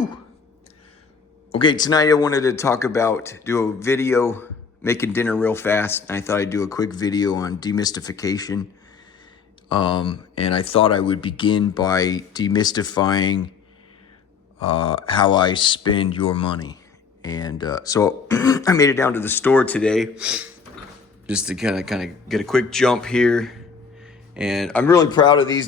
Woo! Okay, tonight I wanted to do a video making dinner real fast. I thought I'd do a quick video on demystification. And I thought I would begin by demystifying how I spend your money. And so I made it down to the store today just to kind of get a quick jump here. And I'm really proud of these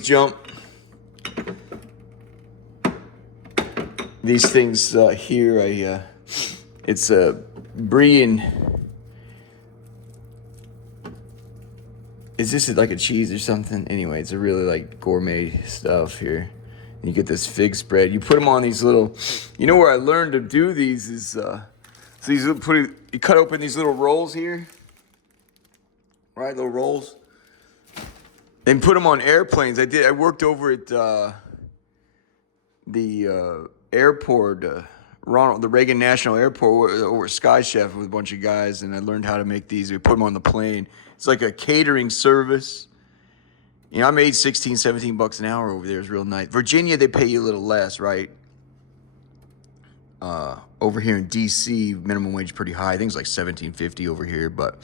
things here. It's a brie and is this like a cheese or something? Anyway, it's a really like gourmet stuff here. And you get this fig spread. You put them on these little. You know where I learned to do these is so you cut open these little rolls here, right? Little rolls. And put them on airplanes. I worked over at the airport, the Reagan National Airport, over at Sky Chef with a bunch of guys, and I learned how to make these. We put them on the plane. It's like a catering service. You know, I made $16, $17 an hour over there. It's real nice. Virginia, they pay you a little less, right? Over here in D.C., minimum wage is pretty high. I think it's like $17.50 over here, but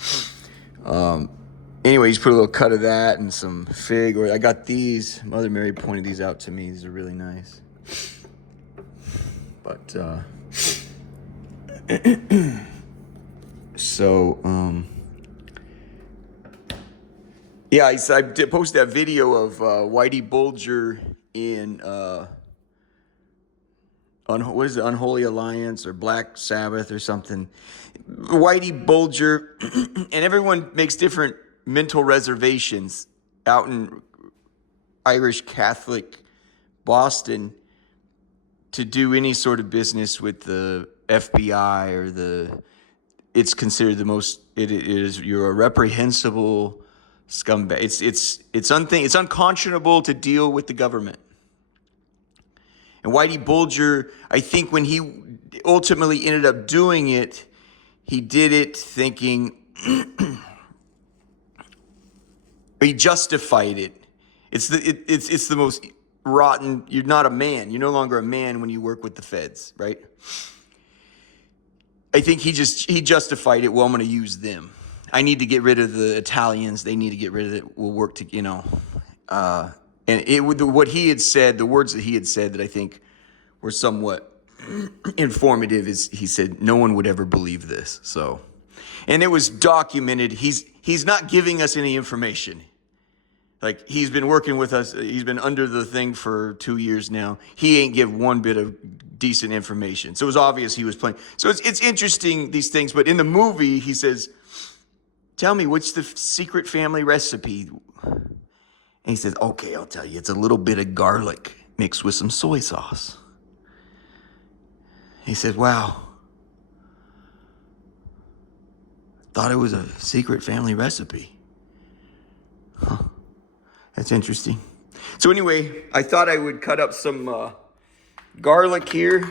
anyway, just put a little cut of that and some fig. Or I got these. Mother Mary pointed these out to me. These are really nice. But yeah, I did post that video of Whitey Bulger in what is it, Unholy Alliance or Black Sabbath or something. Whitey Bulger, and everyone makes different mental reservations out in Irish Catholic Boston to do any sort of business with the FBI or it's considered you're a reprehensible scumbag. It's unconscionable to deal with the government. And Whitey Bulger, I think when he ultimately ended up doing it, he did it thinking, he justified it. It's the most rotten. You're not a man. You're no longer a man when you work with the feds, right? I think he justified it. Well, I'm going to use them. I need to get rid of the Italians. They need to get rid of it. We'll work to, what he had said, the words that he had said that I think were somewhat informative is he said, no one would ever believe this. So, and it was documented. He's not giving us any information. Like, he's been working with us. He's been under the thing for 2 years now. He ain't give one bit of decent information. So it was obvious he was playing. So it's interesting, these things. But in the movie, he says, tell me, what's the secret family recipe? And he says, okay, I'll tell you. It's a little bit of garlic mixed with some soy sauce. He said, wow. Thought it was a secret family recipe. Huh. That's interesting. So anyway, I thought I would cut up some garlic here.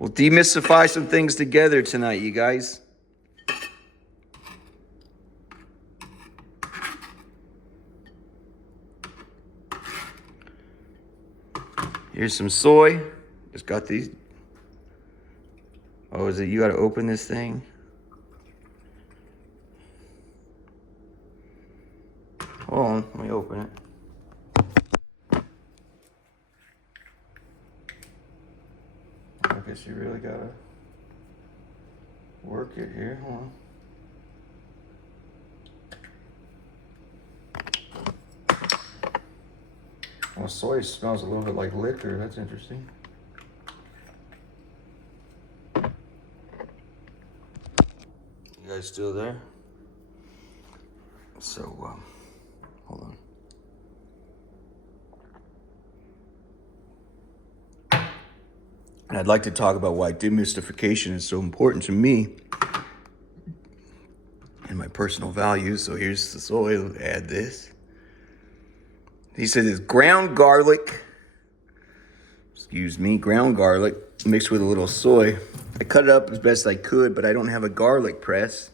We'll demystify some things together tonight, you guys. Here's some soy. Just got these. Oh, is it you got to open this thing? Hold on, let me open it. I guess you really gotta work it here. Hold on. Well, soy smells a little bit like liquor. That's interesting. You guys still there? So, hold on. And I'd like to talk about why demystification is so important to me and my personal values. So here's the soy. Add this. He said it's ground garlic. Excuse me, ground garlic mixed with a little soy. I cut it up as best I could, but I don't have a garlic press.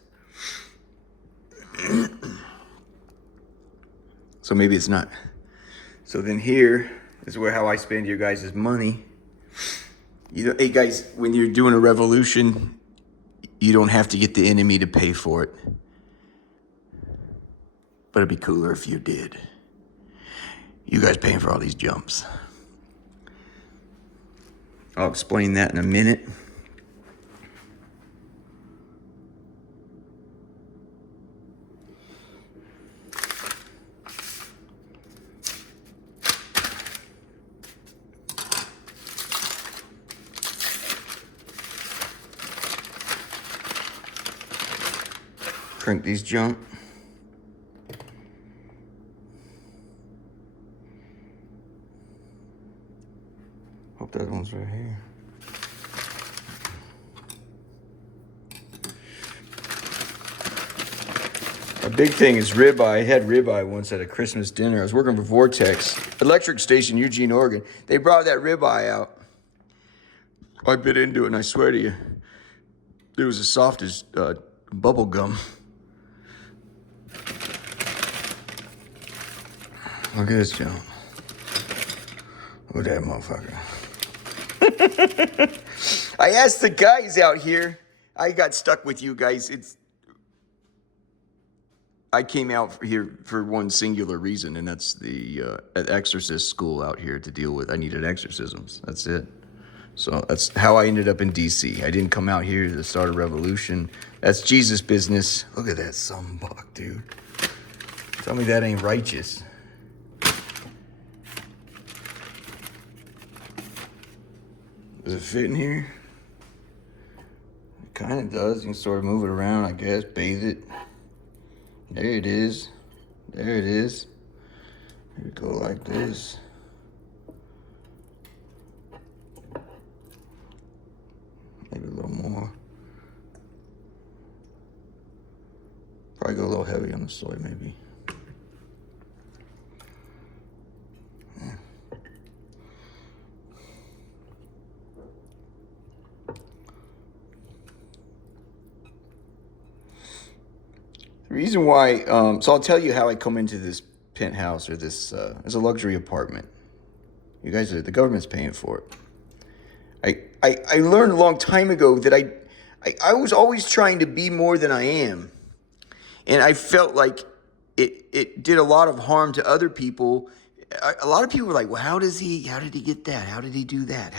So maybe it's not. So then here is where how I spend your guys' money. You know, hey guys, when you're doing a revolution, you don't have to get the enemy to pay for it. But it'd be cooler if you did. You guys paying for all these jumps. I'll explain that in a minute. Crank these jump. Hope that one's right here. A big thing is ribeye. I had ribeye once at a Christmas dinner. I was working for Vortex Electric Station, Eugene, Oregon. They brought that ribeye out. I bit into it, and I swear to you, it was as soft as bubble gum. Look at this jump. Look at that motherfucker. I asked the guys out here. I got stuck with you guys. I came out here for one singular reason, and that's the exorcist school out here to deal with. I needed exorcisms. That's it. So that's how I ended up in D.C. I didn't come out here to start a revolution. That's Jesus business. Look at that sumbuck, dude. Tell me that ain't righteous. Does it fit in here? It kind of does. You can sort of move it around, I guess. Bathe it. There it is. There it is. Maybe go like this. Maybe a little more. Probably go a little heavy on the soy, maybe. The reason why, so I'll tell you how I come into this penthouse or this, it's a luxury apartment. You guys, the government's paying for it. I learned a long time ago that I was always trying to be more than I am. And I felt like it did a lot of harm to other people. A lot of people were like, well, how did he get that? How did he do that?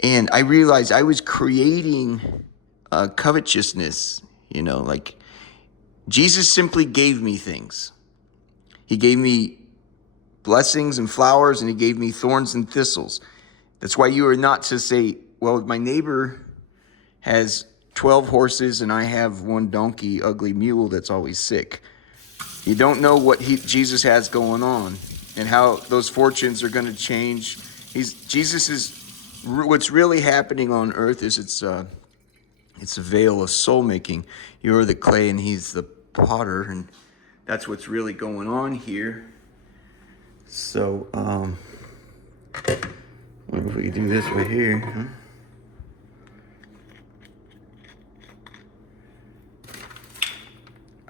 And I realized I was creating covetousness, you know, like Jesus simply gave me things. He gave me blessings and flowers, and he gave me thorns and thistles. That's why you are not to say, well, my neighbor has 12 horses and I have one donkey, ugly mule that's always sick. You don't know what Jesus has going on and how those fortunes are going to change. What's really happening on earth is it's a veil of soul making. You're the clay and he's the potter, and that's what's really going on here. So, wonder if we could do this right here, huh?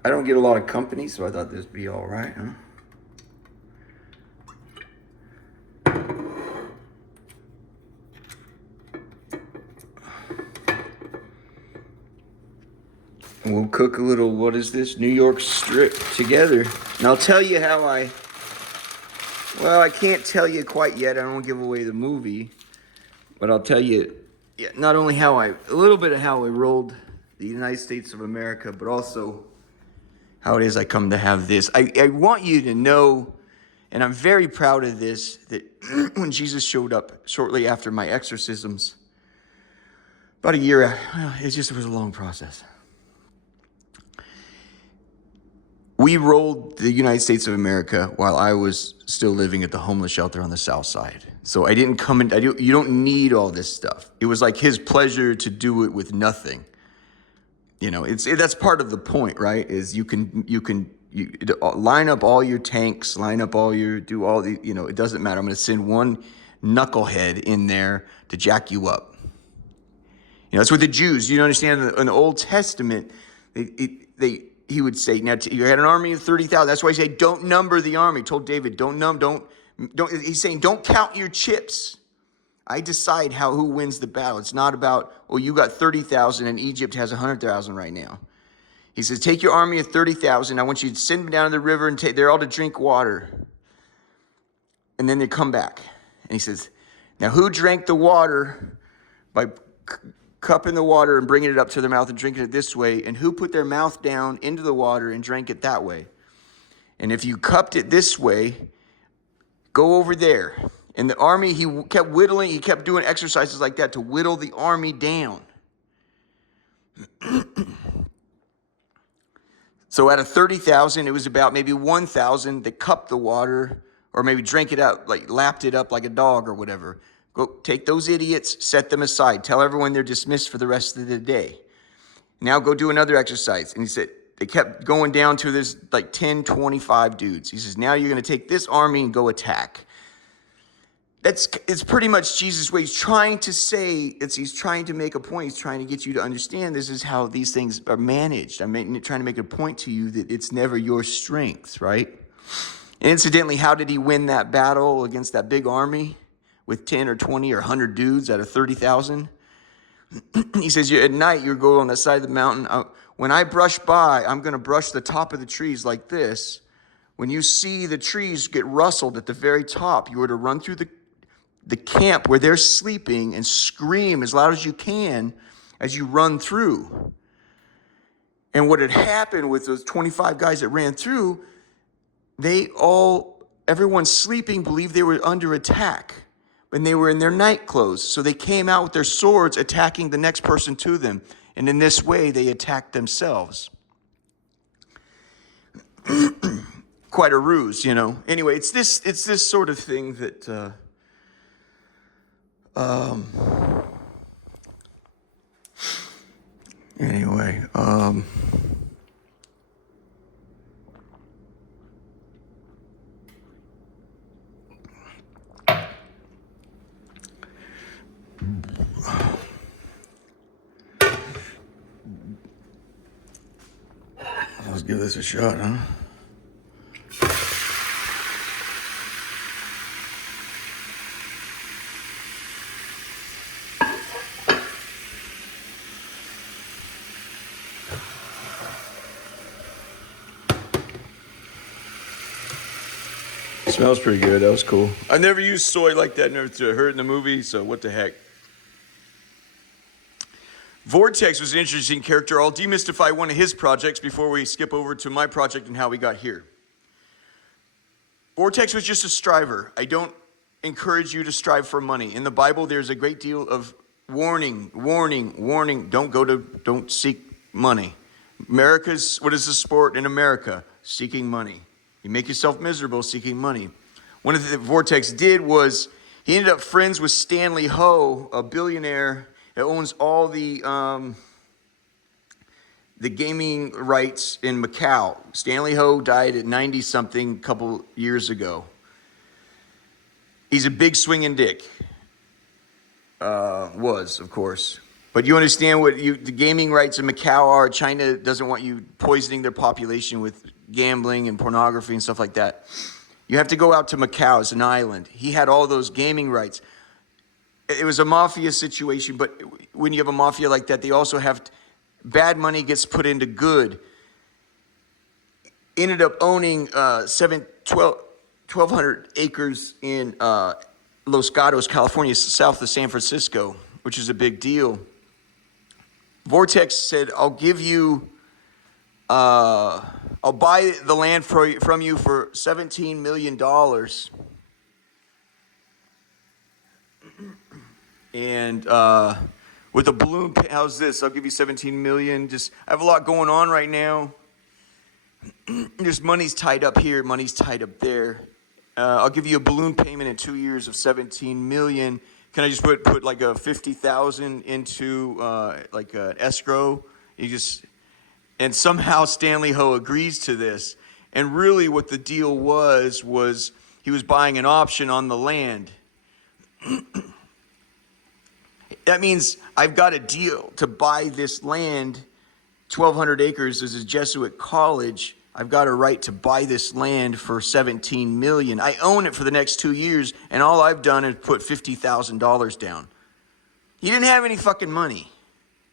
I don't get a lot of company, so I thought this would be all right, huh? We'll cook a little, what is this, New York strip together. And I'll tell you how I can't tell you quite yet. I don't give away the movie. But I'll tell you not only a little bit of how I rolled the United States of America, but also how it is I come to have this. I want you to know, and I'm very proud of this, that when Jesus showed up shortly after my exorcisms, about a year, it was a long process. We rolled the United States of America while I was still living at the homeless shelter on the south side. So I didn't come in, you don't need all this stuff. It was like his pleasure to do it with nothing. You know, that's part of the point, right? Is you line up all your tanks, do all the, you know, it doesn't matter. I'm going to send one knucklehead in there to jack you up. You know, that's what the Jews, you understand, in the Old Testament, he would say, now you had an army of 30,000. That's why he said, don't number the army. He told David, don't. He's saying, don't count your chips. I decide who wins the battle. It's not about, oh, you got 30,000 and Egypt has 100,000 right now. He says, take your army of 30,000. I want you to send them down to the river and they're all to drink water. And then they come back. And he says, now who drank the water by cupping the water and bringing it up to their mouth and drinking it this way? And who put their mouth down into the water and drank it that way? And if you cupped it this way, go over there. And the army, he kept whittling, he kept doing exercises like that to whittle the army down. So out of 30,000, it was about maybe 1,000 that cupped the water or maybe drank it out, like lapped it up like a dog or whatever. Go take those idiots, set them aside. Tell everyone they're dismissed for the rest of the day. Now go do another exercise. And he said, they kept going down to this like 10, 25 dudes. He says, now you're going to take this army and go attack. It's pretty much Jesus' way. He's trying to say, he's trying to make a point. He's trying to get you to understand this is how these things are managed. I'm trying to make a point to you that it's never your strength, right? And incidentally, how did he win that battle against that big army with 10 or 20 or 100 dudes out of 30,000? He says, at night, you go on the side of the mountain. When I brush by, I'm going to brush the top of the trees like this. When you see the trees get rustled at the very top, you are to run through the camp where they're sleeping and scream as loud as you can as you run through. And what had happened with those 25 guys that ran through, everyone sleeping believed they were under attack when they were in their night clothes. So they came out with their swords attacking the next person to them. And in this way, they attacked themselves. Quite a ruse, you know. Anyway, it's this sort of thing that anyway, let's give this a shot, huh? Smells pretty good. That was cool. I never used soy like that. Never heard it in the movie, so what the heck. Vortex was an interesting character. I'll demystify one of his projects before we skip over to my project and how we got here. Vortex was just a striver. I don't encourage you to strive for money. In the Bible, there's a great deal of warning. Don't seek money. What is the sport in America? Seeking money. You make yourself miserable seeking money. One of the Vortex did was he ended up friends with Stanley Ho, a billionaire that owns all the gaming rights in Macau. Stanley Ho died at 90-something a couple years ago. He's a big swinging dick. Was, of course. But you understand what the gaming rights in Macau are. China doesn't want you poisoning their population with gambling and pornography and stuff like that. You have to go out to Macau. It's an island. He had all those gaming rights. It was a mafia situation, but when you have a mafia like that, they also have bad money gets put into good. Ended up owning 1,200 acres in Los Gatos, California, south of San Francisco, which is a big deal. Vortex said, I'll buy the land from you for $17 million. And with a balloon, how's this? I'll give you $17 million. I have a lot going on right now. There's money's tied up here, money's tied up there. I'll give you a balloon payment in 2 years of $17 million. Can I just put like a $50,000 into like an escrow? And somehow Stanley Ho agrees to this. And really what the deal was he was buying an option on the land. That means I've got a deal to buy this land 1,200 acres. There's a Jesuit college. I've got a right to buy this land for $17 million. I own it for the next 2 years, and all I've done is put $50,000 down. He didn't have any fucking money.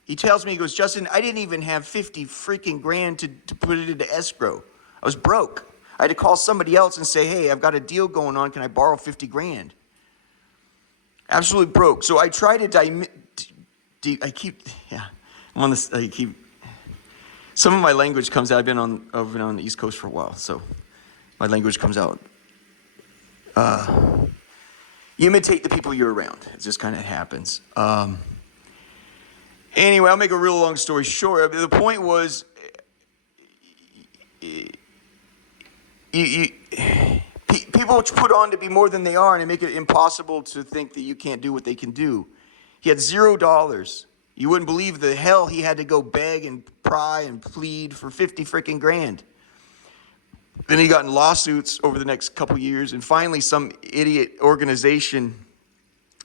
He tells me, he goes, Justin, I didn't even have 50 freaking grand to put it into escrow. I was broke. I had to call somebody else and say, hey, I've got a deal going on. Can I borrow 50 grand? Absolutely broke. So I try to some of my language comes out. I've been on the East Coast for a while, so my language comes out. You imitate the people you're around. It just kind of happens. Anyway, I'll make a real long story short. The point was, people put on to be more than they are, and they make it impossible to think that you can't do what they can do. He had $0. You wouldn't believe the hell he had to go beg and pry and plead for 50 freaking grand. Then he got in lawsuits over the next couple years, and finally some idiot organization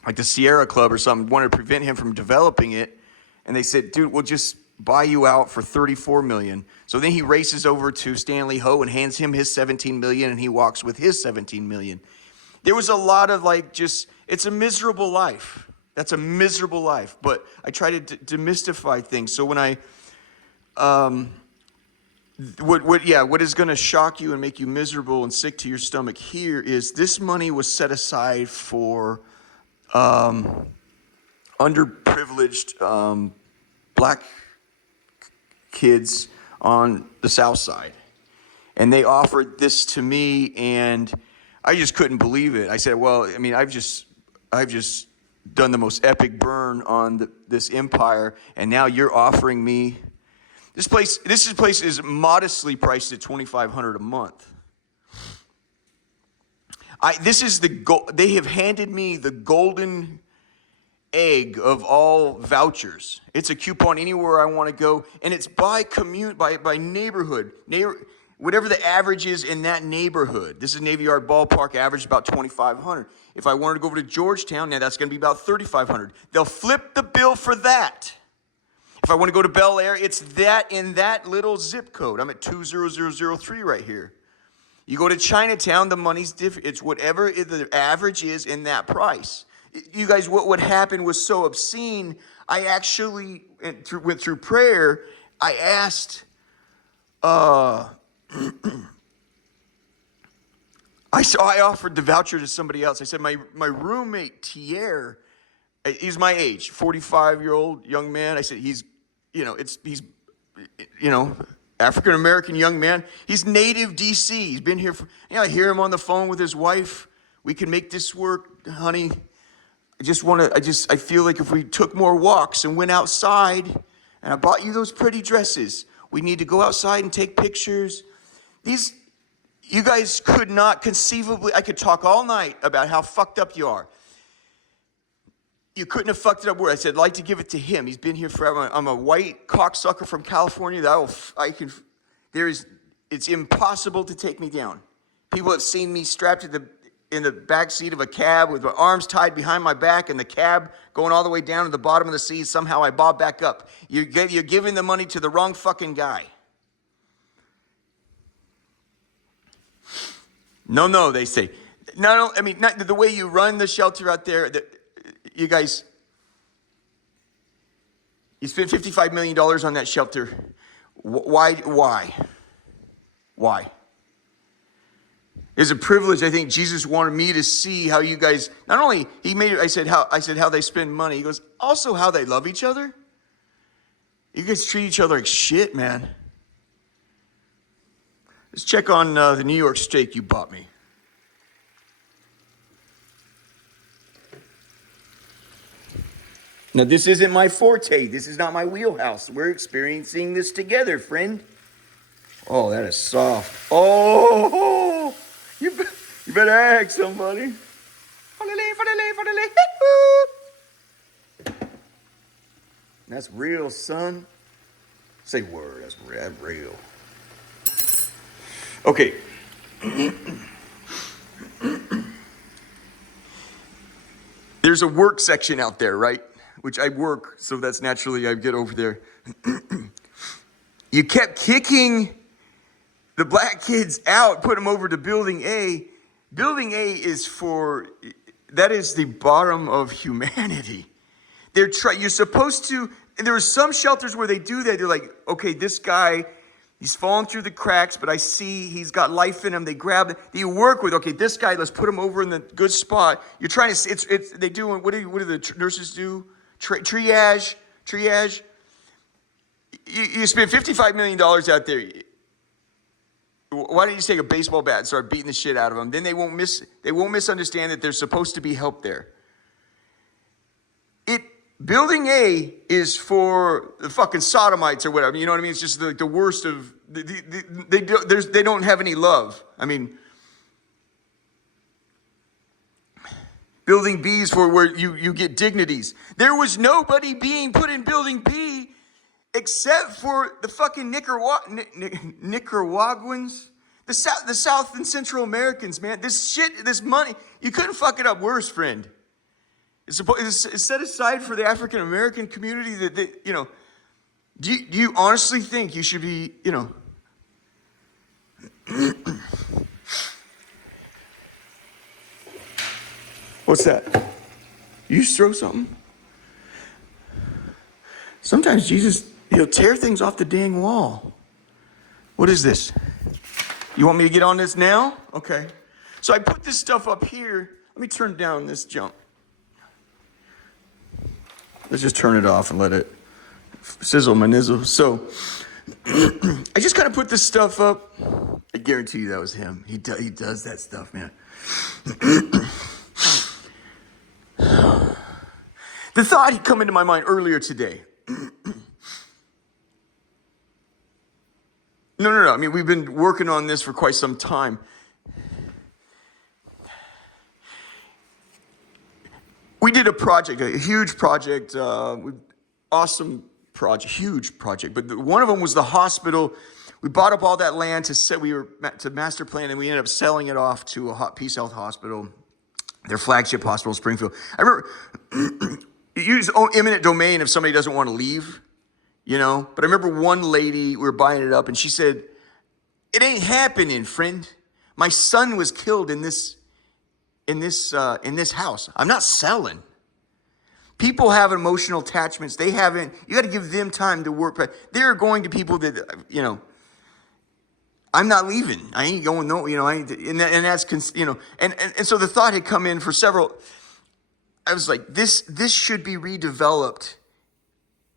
like the Sierra Club or something wanted to prevent him from developing it. And they said, dude, we'll just buy you out for $34 million. So then he races over to Stanley Ho and hands him his $17 million, and he walks with his $17 million. There was a lot of it's a miserable life. That's a miserable life. But I try to demystify things. So when what is going to shock you and make you miserable and sick to your stomach here is this money was set aside for underprivileged black kids on the South Side. And they offered this to me, and I just couldn't believe it. I said, well, I mean, I've just done the most epic burn on this empire, and now you're offering me this place is modestly priced at $2,500 a month. They have handed me the golden egg of all vouchers. It's a coupon anywhere I want to go, and it's by neighborhood. Whatever the average is in that neighborhood. This is Navy Yard Ballpark, average about $2,500. If I wanted to go over to Georgetown, now that's going to be about $3,500. They'll flip the bill for that. If I want to go to Bel Air, it's that in that little zip code. I'm at 20003 right here. You go to Chinatown, the money's different. It's whatever the average is in that price. You guys, what happened was so obscene. I actually went through prayer. I asked, I offered the voucher to somebody else. I said, my roommate, Thierry, he's my age, 45-year-old young man. I said, he's African-American young man. He's native DC. He's been here I hear him on the phone with his wife. We can make this work, honey. I feel like if we took more walks and went outside, and I bought you those pretty dresses, we need to go outside and take pictures. You guys could not conceivably, I could talk all night about how fucked up you are. You couldn't have fucked it up worse. I said, I'd like to give it to him. He's been here forever. I'm a white cocksucker from California. It's impossible to take me down. People have seen me strapped in the back seat of a cab with my arms tied behind my back and the cab going all the way down to the bottom of the seat. Somehow I bob back up. You're giving the money to the wrong fucking guy. No, they say. No, I mean, not the way you run the shelter out there. You guys, you spent $55 million on that shelter. Why? It's a privilege. I think Jesus wanted me to see how you guys, not only he made it, I said how they spend money. He goes, also how they love each other. You guys treat each other like shit, man. Let's check on the New York steak you bought me. Now, this isn't my forte. This is not my wheelhouse. We're experiencing this together, friend. Oh, that is soft. Oh, you better ask somebody. That's real, son. Say word. That's real. Okay. There's a work section out there, right? Which I work, so that's naturally I get over there. You kept kicking the black kids out, put them over to Building A. Building A that is the bottom of humanity. You're supposed to, and there are some shelters where they do that. They're like, okay, this guy, he's falling through the cracks, but I see he's got life in him. They grab him. You work with, okay, this guy, let's put him over in the good spot. You're trying to, they do, what do the nurses do? Triage. You spend $55 million out there. Why don't you take a baseball bat and start beating the shit out of them? Then they won't misunderstand that there's supposed to be help there. Building A is for the fucking sodomites or whatever. You know what I mean? It's just the worst of, they don't have any love. I mean, Building B is for where you get dignities. There was nobody being put in Building B except for the fucking Nicaraguans, the South and Central Americans, man. This money, you couldn't fuck it up worse, friend. It's set aside for the African American community that you know. Do you honestly think you should be, you know? What's that? You just throw something? Sometimes Jesus, he'll tear things off the dang wall. What is this? You want me to get on this now? Okay. So I put this stuff up here. Let me turn down this junk. Let's just turn it off and let it sizzle my nizzle. So I just kind of put this stuff up. I guarantee you that was him. He does that stuff, man. The thought had come into my mind earlier today. No. I mean, we've been working on this for quite some time. We did a project, a huge project, awesome project, huge project. But one of them was the hospital. We bought up all that land to master plan, and we ended up selling it off to Peace Health Hospital, their flagship hospital in Springfield. I remember you use eminent domain if somebody doesn't want to leave, you know. But I remember one lady, we were buying it up, and she said, "It ain't happening, friend. My son was killed in this house. I'm not selling." People have emotional attachments. You got to give them time to work. But there are going to people that, you know, I'm not leaving. I ain't going, no, you know, and that's, you know, and so the thought had come in for several, I was like, this should be redeveloped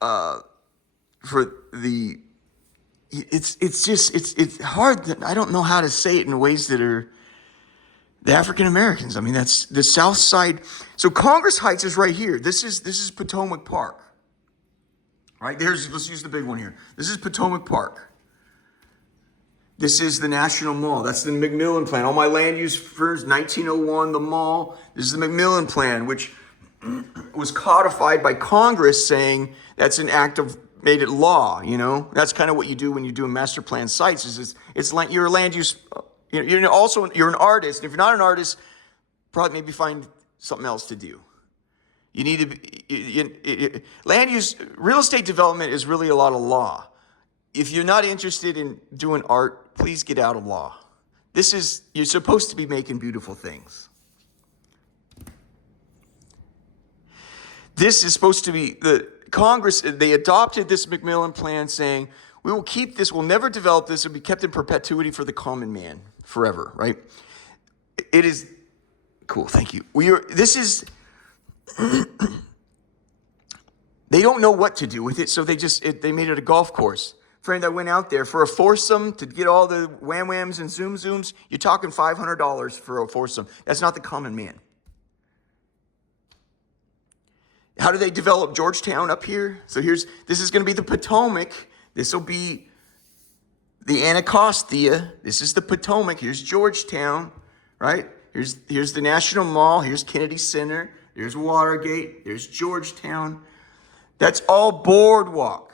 for the, it's hard. I don't know how to say it in ways that are, the African Americans. I mean, that's the South Side. So Congress Heights is right here. This is Potomac Park. Right? Let's use the big one here. This is Potomac Park. This is the National Mall. That's the McMillan Plan. All my land use first, 1901, the mall. This is the McMillan Plan, which was codified by Congress saying that's an act of, made it law, you know? That's kind of what you do when you do a master plan sites, you're a land use. You're an artist. And if you're not an artist, probably maybe find something else to do. You need to land use, real estate development is really a lot of law. If you're not interested in doing art, please get out of law. You're supposed to be making beautiful things. This is supposed to be, the Congress, they adopted this McMillan Plan saying, we will keep this, we'll never develop this, it'll be kept in perpetuity for the common man forever, right? It is, cool, thank you. They don't know what to do with it, so they made it a golf course. Friend, I went out there for a foursome to get all the wham-whams and zoom-zooms. You're talking $500 for a foursome. That's not the common man. How do they develop Georgetown up here? So this is going to be the Potomac. This will be the Anacostia. This is the Potomac. Here's Georgetown, right? Here's the National Mall. Here's Kennedy Center. There's Watergate. There's Georgetown. That's all boardwalk.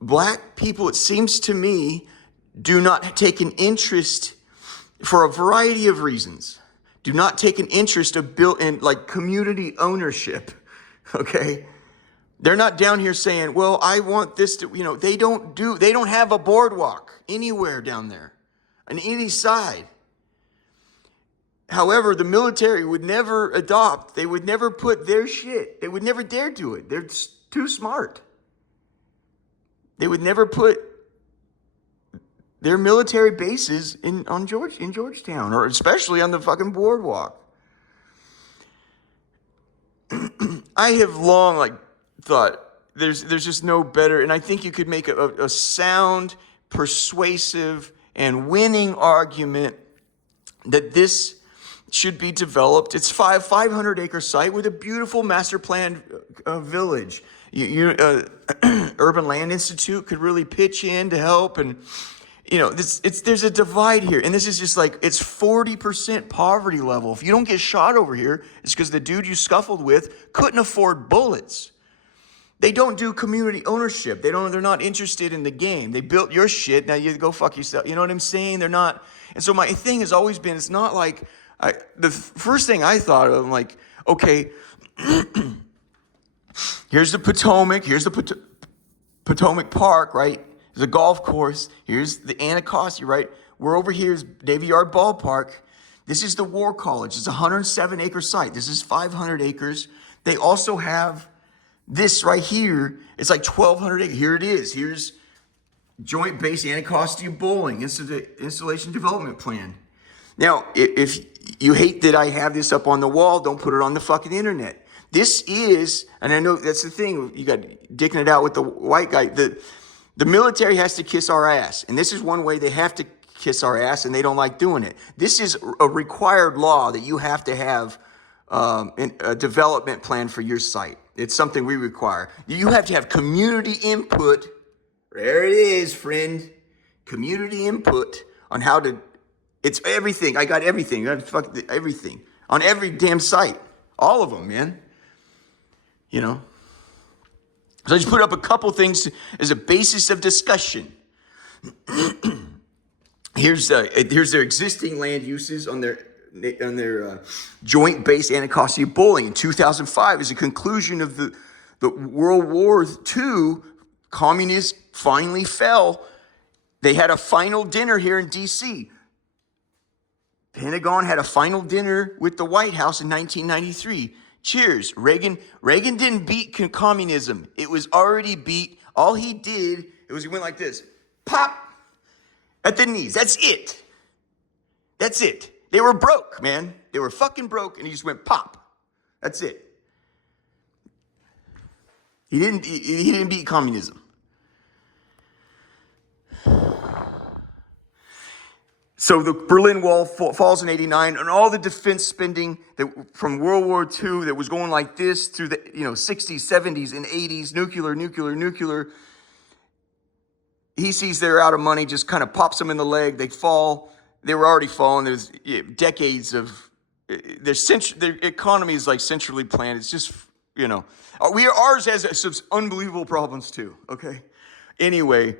Black people, it seems to me, do not take an interest for a variety of reasons. Do not take an interest in like community ownership, okay? They're not down here saying, well, I want this to, they don't have a boardwalk anywhere down there on any side. However, the military would never they would never put their shit. They would never dare do it. They're too smart. They would never put their military bases in Georgetown, or especially on the fucking boardwalk. I have long thought there's just no better, and I think you could make a sound, persuasive, and winning argument that this should be developed. It's 500-acre site with a beautiful master planned village. Urban Land Institute could really pitch in to help, and there's a divide here, and this is just it's 40% poverty level. If you don't get shot over here, it's because the dude you scuffled with couldn't afford bullets. They don't do community ownership. They're not interested in the game. They built your shit. Now you go fuck yourself. You know what I'm saying? They're not. And so my thing has always been, it's not the first thing I thought of, I'm okay, here's the Potomac. Here's the Potomac Park, right? There's a golf course. Here's the Anacostia, right? We're over here is Navy Yard Ballpark. This is the War College. It's a 107-acre site. This is 500 acres. They also have this right here. It's 1,200 acres. Here it is. Here's Joint Base Anacostia Bowling Installation Development Plan. Now, if you hate that I have this up on the wall, don't put it on the fucking internet. This is, and I know that's the thing, you got dicking it out with the white guy. The military has to kiss our ass, and this is one way they have to kiss our ass, and they don't like doing it. This is a required law that you have to have a development plan for your site. It's something we require. You have to have community input. There it is, friend. Community input on how to. It's everything. I got everything. I got everything on every damn site. All of them, man. So I just put up a couple things as a basis of discussion. Here's their existing land uses on their Joint Base Anacostia Bowling. In 2005, as a conclusion of the World War II, communists finally fell. They had a final dinner here in D.C. Pentagon had a final dinner with the White House in 1993. Cheers. Reagan didn't beat communism. It was already beat. All he did, he went like this. Pop at the knees. That's it. That's it. They were broke, man. They were fucking broke, and he just went pop. That's it. He didn't beat communism. So the Berlin Wall falls in 89, and all the defense spending from World War II that was going like this through the 60s, 70s, and 80s, nuclear. He sees they're out of money, just kind of pops them in the leg. They fall. They were already falling. There's decades of their economy is centrally planned. It's just ours has some unbelievable problems too. Okay, anyway,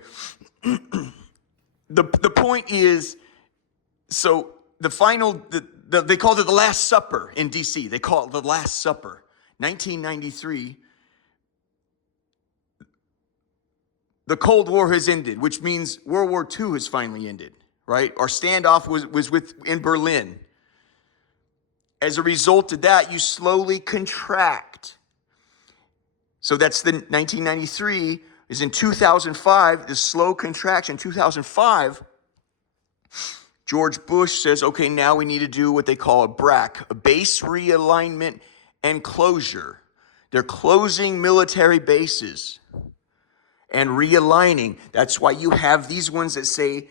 the point is. So the final, they called it the Last Supper in D.C. They call it the Last Supper. 1993, the Cold War has ended, which means World War II has finally ended, right? Our standoff was in Berlin. As a result of that, you slowly contract. So that's the 1993 is in 2005, the slow contraction. 2005, George Bush says, okay, now we need to do what they call a BRAC, a base realignment and closure. They're closing military bases and realigning. That's why you have these ones that say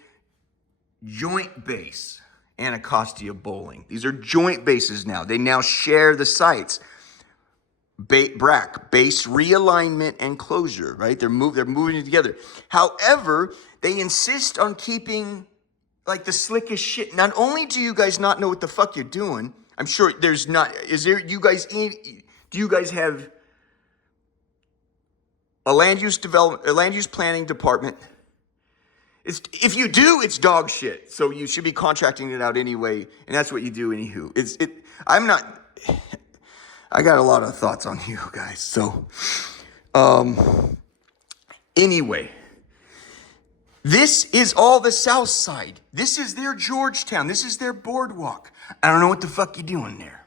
Joint Base Anacostia Bowling. These are joint bases now. They now share the sites. BRAC, base realignment and closure, right? They're moving it together. However, they insist on keeping the slickest shit. Not only do you guys not know what the fuck you're doing, I'm sure there's not, do you guys have a land use planning department? If you do, it's dog shit. So you should be contracting it out anyway. And that's what you do anywho. I got a lot of thoughts on you guys. So Anyway, this is all the South Side. This is their Georgetown. This is their boardwalk. I don't know what the fuck you're doing there.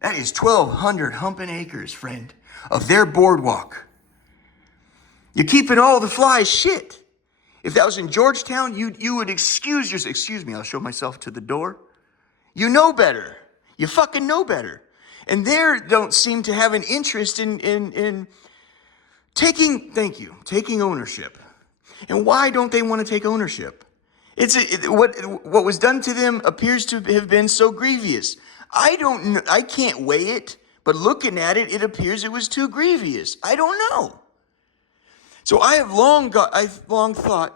That is 1,200 humping acres, friend, of their boardwalk. You're keeping all the flies shit. If that was in Georgetown, you would excuse yourself. Excuse me, I'll show myself to the door. You know better. You fucking know better. And they don't seem to have an interest in taking ownership. And why don't they want to take ownership? What was done to them appears to have been so grievous. I can't weigh it, but looking at it, it appears it was too grievous. I don't know. So I've long thought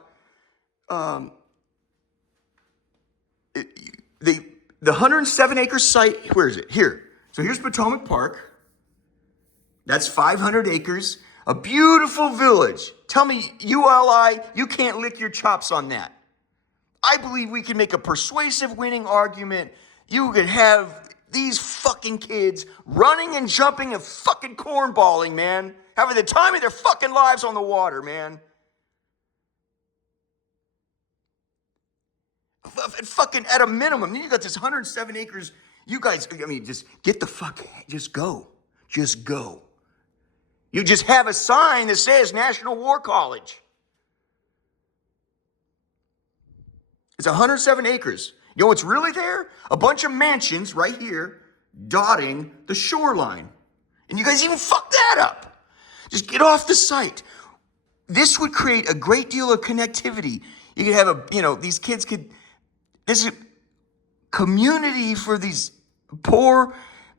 the 107-acre site. Where is it? Here. So here's Potomac Park. That's 500 acres. A beautiful village. Tell me, ULI, you can't lick your chops on that. I believe we can make a persuasive winning argument. You could have these fucking kids running and jumping and fucking cornballing, man. Having the time of their fucking lives on the water, man. Fucking at a minimum. You got this 107 acres. You guys, I mean, just get the fuck, just go. Just go. You just have a sign that says National War College. It's 107 acres. You know what's really there? A bunch of mansions right here dotting the shoreline. And you guys even fucked that up. Just get off the site. This would create a great deal of connectivity. You could have these kids could, this is community for these poor,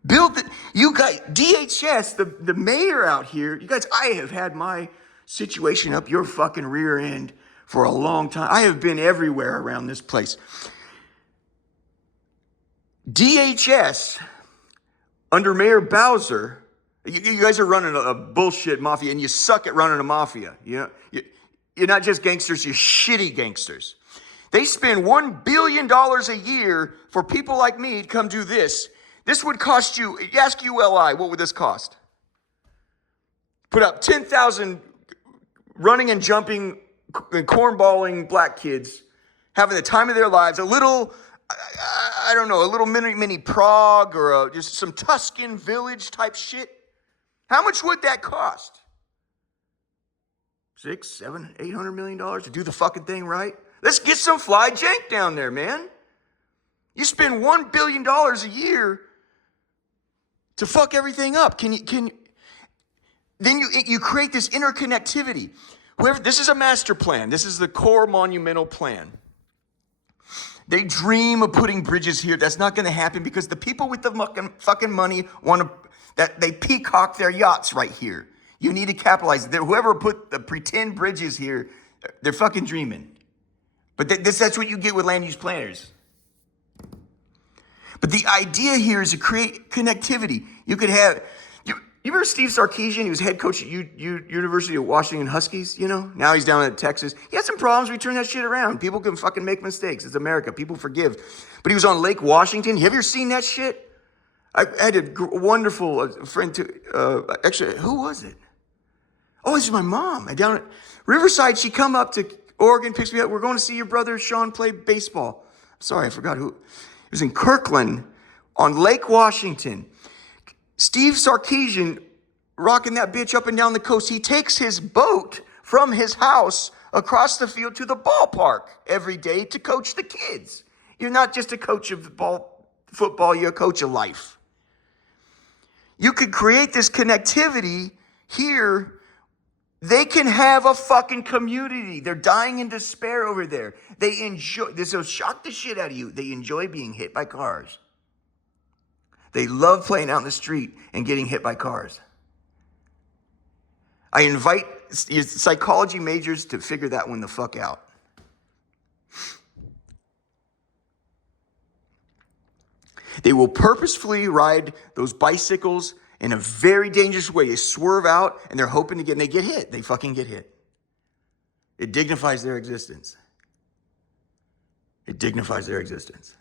build it. You guys, DHS, the mayor out here, you guys, I have had my situation up your fucking rear end for a long time. I have been everywhere around this place. DHS, under Mayor Bowser, you guys are running a bullshit mafia, and you suck at running a mafia. You're not just gangsters, you're shitty gangsters. They spend $1 billion a year for people like me to come do this. This would cost you, ask ULI, what would this cost? Put up 10,000 running and jumping and cornballing black kids, having the time of their lives, a little, I don't know, a little mini Prague or just some Tuscan village type shit. How much would that cost? $600, $700, $800 million to do the fucking thing right? Let's get some fly jank down there, man. You spend $1 billion a year to fuck everything up. Then you create this interconnectivity. This is a master plan. This is the core monumental plan. They dream of putting bridges here. That's not going to happen because the people with the fucking money they peacock their yachts right here. You need to capitalize. Whoever put the pretend bridges here, they're fucking dreaming. But that's what you get with land use planners. But the idea here is to create connectivity. You could have, you remember Steve Sarkisian? He was head coach at University of Washington Huskies, Now he's down in Texas. He had some problems. We turned that shit around. People can fucking make mistakes. It's America. People forgive. But he was on Lake Washington. Have you ever seen that shit? I had a wonderful friend actually, who was it? Oh, this is my mom. Down at Riverside, she come up to Oregon, picks me up. We're going to see your brother Sean play baseball. Sorry, I forgot who. It was in Kirkland on Lake Washington. Steve Sarkisian rocking that bitch up and down the coast. He takes his boat from his house across the field to the ballpark every day to coach the kids. You're not just a coach of football, you're a coach of life. You could create this connectivity here. They can have a fucking community. They're dying in despair over there. They enjoy, this will shock the shit out of you. They enjoy being hit by cars. They love playing out in the street and getting hit by cars. I invite psychology majors to figure that one the fuck out. They will purposefully ride those bicycles in a very dangerous way. They swerve out and they're hoping to and they get hit. They fucking get hit. It dignifies their existence. It dignifies their existence.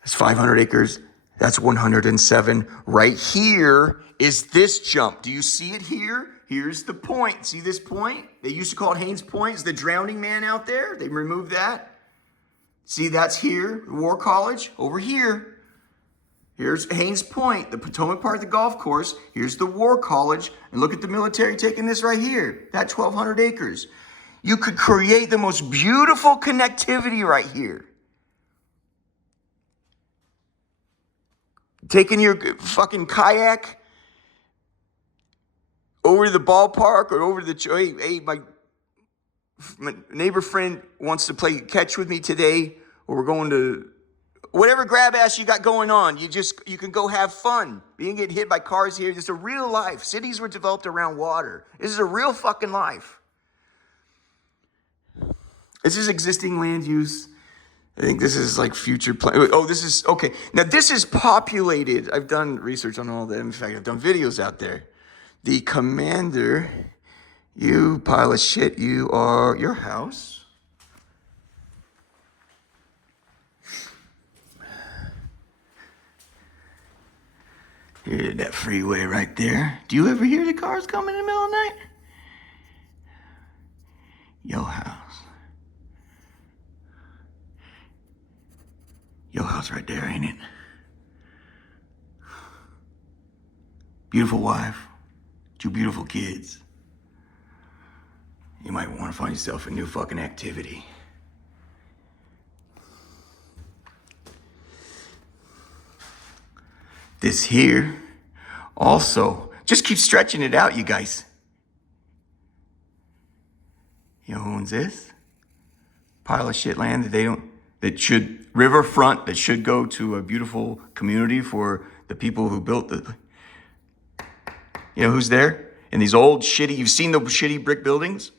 That's 500 acres. That's 107. Right here is this jump. Do you see it here? Here's the point. See this point? They used to call it Haynes Point. It's the drowning man out there. They removed that. See, that's here, War College. Over here, here's Haynes Point, the Potomac part of the golf course. Here's the War College. And look at the military taking this right here, that 1,200 acres. You could create the most beautiful connectivity right here. Taking your fucking kayak over to the ballpark or over to the, hey, my neighbor friend wants to play catch with me today, or we're going to whatever grab ass you got going on. You can go have fun. Being get hit by cars here. This is a real life. Cities were developed around water. This is a real fucking life. This is existing land use. I think this is like future plan. Oh, this is, okay. Now this is populated. I've done research on all that. In fact, I've done videos out there. The commander, you pile of shit, you are your house. Hear that freeway right there. Do you ever hear the cars coming in the middle of the night? Your house. Your house right there, ain't it? Beautiful wife, 2 beautiful kids. You might want to find yourself a new fucking activity. This here, also, just keep stretching it out, you guys. You know who owns this? Pile of shit land riverfront that should go to a beautiful community for the people who built the, you know who's there? In these old shitty, you've seen the shitty brick buildings?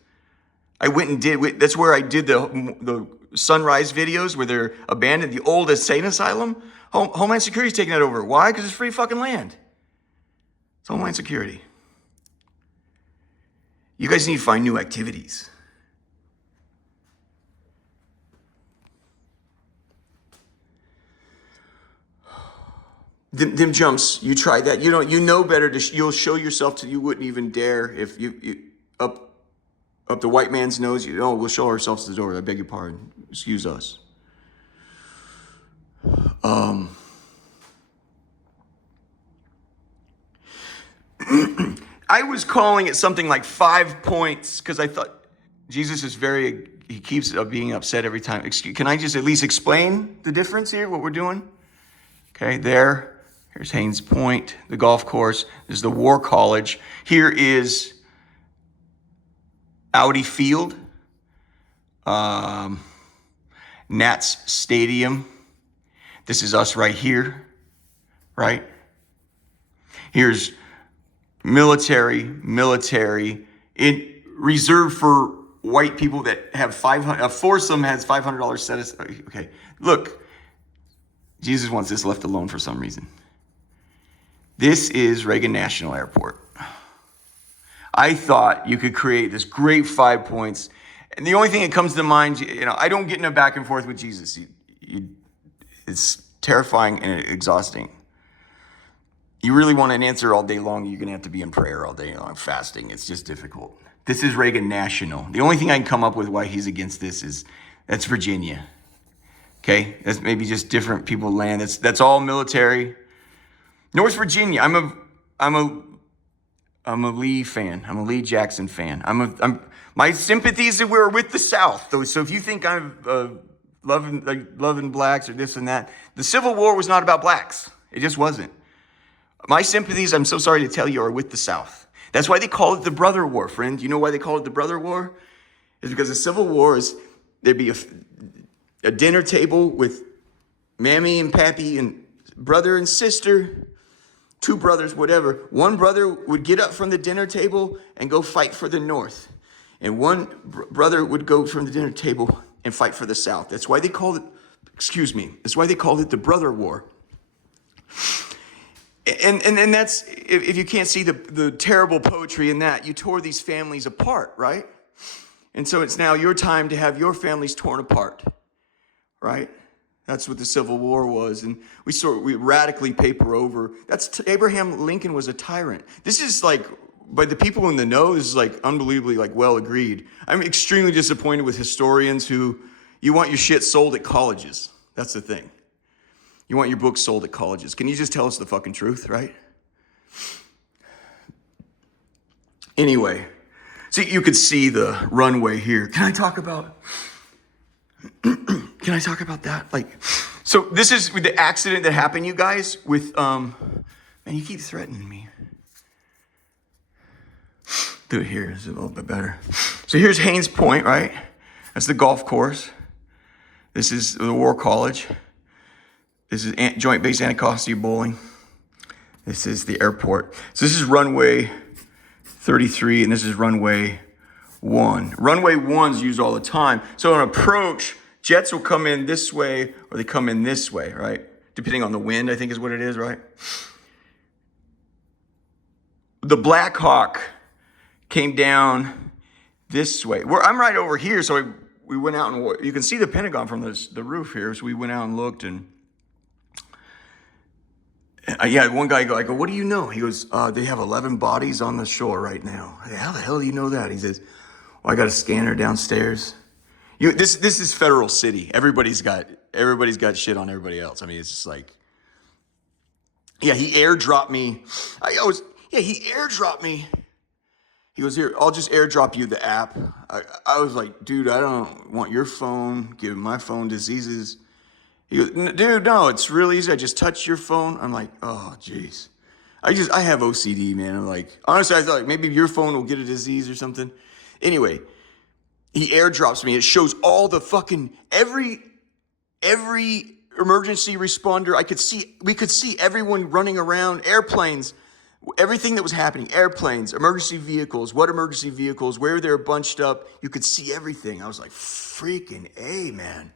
I went and that's where I did the sunrise videos where they're abandoned, the old insane asylum. Homeland Security's taking that over. Why? Because it's free fucking land. It's Homeland Security. You guys need to find new activities. Them jumps, you try that. You know better. You'll show yourself you wouldn't even dare if you up the white man's nose. We'll show ourselves to the door. I beg your pardon. Excuse us. I was calling it something like 5 points because I thought Jesus is he keeps being upset every time. Can I just at least explain the difference here, what we're doing? Okay, here's Haynes Point, the golf course. This is the War College. Here is Audi Field, Nats Stadium. This is us right here, right? Here's military, reserved for white people that have a foursome has $500 set aside. Okay, look, Jesus wants this left alone for some reason. This is Reagan National Airport. I thought you could create this great 5 points. And the only thing that comes to mind, I don't get in a back and forth with Jesus. It's terrifying and exhausting. You really want an answer all day long, you're going to have to be in prayer all day long, fasting. It's just difficult. This is Reagan National. The only thing I can come up with why he's against this that's Virginia. Okay? That's maybe just different people land. That's all military. North Virginia, I'm a Lee fan. I'm a Lee Jackson fan. My sympathies were with the South. So if you think I'm loving blacks or this and that, the Civil War was not about blacks. It just wasn't. My sympathies, I'm so sorry to tell you, are with the South. That's why they call it the Brother War, friend. You know why they call it the Brother War? It's because the Civil War there'd be a dinner table with Mammy and Pappy and brother and sister, 2 brothers, whatever. One brother would get up from the dinner table and go fight for the North. And one brother would go from the dinner table and fight for the South. That's why they called it the Brother War. And that's, if you can't see the terrible poetry in that, you tore these families apart, right? And so it's now your time to have your families torn apart, right? That's what the Civil War was, and we radically paper over. Abraham Lincoln was a tyrant. This is like, by the people in the know, this is like unbelievably like well agreed. I'm extremely disappointed with historians who, you want your shit sold at colleges. That's the thing. You want your books sold at colleges. Can you just tell us the fucking truth, right? Anyway, so you could see the runway here. Can I talk about that? Like, so this is the accident that happened, you guys, with, man, you keep threatening me. Do it here, it's a little bit better. So here's Haynes Point, right? That's the golf course. This is the War College. This is Joint Base Anacostia Bowling. This is the airport. So this is runway 33, and this is runway 1. Runway 1's used all the time. So on approach, jets will come in this way, or they come in this way, right? Depending on the wind, I think is what it is, right? The Black Hawk came down this way. I'm right over here, so we went out and you can see the Pentagon from the roof here. So we went out and looked, and yeah, one guy I go, what do you know? He goes, they have 11 bodies on the shore right now. How the hell do you know that? He says, well, I got a scanner downstairs. This is Federal City. Everybody's got shit on everybody else. I mean, it's just like, yeah, he airdropped me. He airdropped me. He goes, here, I'll just airdrop you the app. I was like, dude, I don't want your phone, giving my phone diseases. He goes, dude, no, it's real easy. I just touch your phone. I'm like, oh, jeez. I have OCD, man. I'm like, honestly, I thought like, maybe your phone will get a disease or something. Anyway, he airdrops me. It shows all the fucking, every emergency responder. We could see everyone running around, airplanes, everything that was happening, airplanes, emergency vehicles, where they're bunched up. You could see everything. I was like, freaking A, man.